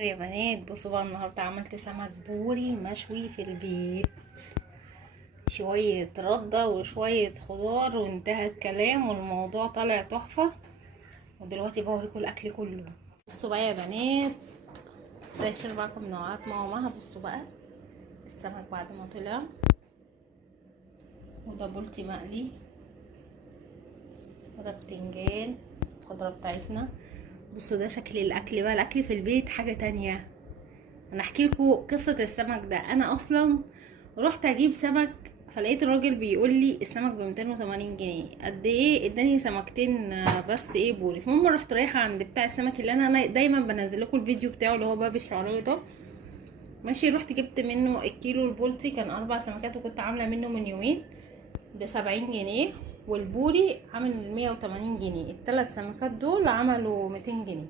يا بنات بصوا بقى، النهارده عملت سمك بوري مشوي في البيت. شوية ردة وشوية خضار وانتهى الكلام والموضوع طالع تحفة. ودلوقتي بوريكم الاكل كله. بصوا بقى يا بنات، زي الخير معاكم نوعات ماما. بصوا بقى السمك بعد ما طلع، وده بولتي مقلي، وده بتنجان الخضرة بتاعتنا. بصوا ده شكل الاكل بقى. الاكل في البيت حاجة تانية. انا احكي لكم قصه السمك ده. انا اصلا رحت اجيب سمك، فلقيت الراجل بيقول لي السمك ب 280 جنيه. قد ايه؟ اداني سمكتين بس ايه بوري. فالمهم رحت رايحه عند بتاع السمك اللي انا دايما بنزل لكم الفيديو بتاعه، اللي هو باب الشعريه ده. ماشي، رحت جبت منه الكيلو. البولتي كان 4 سمكات وكنت عامله منه من يومين ب70 جنيه، والبوري عامل 180 جنيه. الثلاث سمكات دول عملوا 200 جنيه.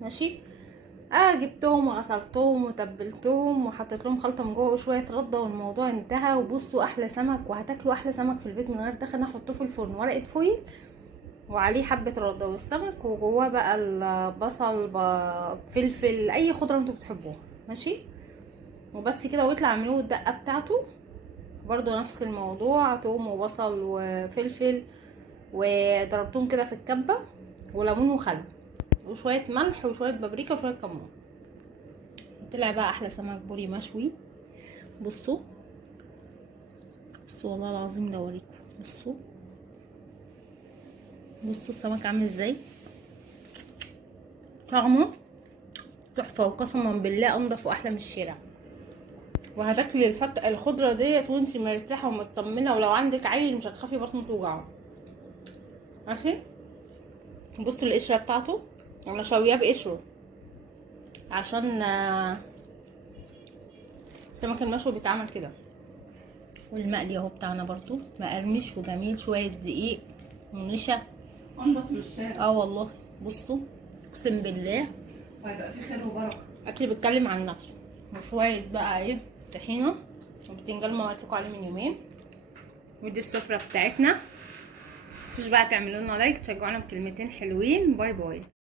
ماشي. جبتهم وغسلتهم وتبلتهم وحطيت لهم خلطه من جوه وشويه رده والموضوع انتهى. وبصوا احلى سمك، وهتاكلوا احلى سمك في البيت من غير دخن. احطه في الفرن ورقه فويل وعليه حبه رده والسمك، وجواه بقى البصل فلفل اي خضره انتوا بتحبوها. ماشي. وبس كده. واطلع اعملوه الدقه بتاعته برضو نفس الموضوع، توم وبصل وفلفل، وضربتهم كده في الكبه، وليمون وخل وشويه ملح وشويه بابريكا وشويه كمون. طلع بقى احلى سمك بوري مشوي. بصوا بصوا والله العظيم لو اوريكم. بصوا بصوا السمك عامل ازاي، طعمه تحفه، وقسما بالله انضف واحلى من الشارع. وهتاكلي الخضره ديت وانتي مرتاحه ومطمنه، ولو عندك عيل مش هتخافي بطنه توجعه. ماشي. بصوا القشره بتاعته، انا شوياه بقشره عشان السمك المشوي بيتعمل كده. والمقلي اهو بتاعنا برضو مقرمش وجميل، شويه دقيق ونشا، انضف من الشارع. والله. بصوا اقسم بالله هيبقى في خير وبركه. اكل بيتكلم عن نفسه. وشويه بقى ايه، طحينه وبتنجان ما قلت لكم عليه من يومين. ودي السفره بتاعتنا. متنسوش بقى تعملوا لنا لايك، تشجعونا بكلمتين حلوين. باي باي.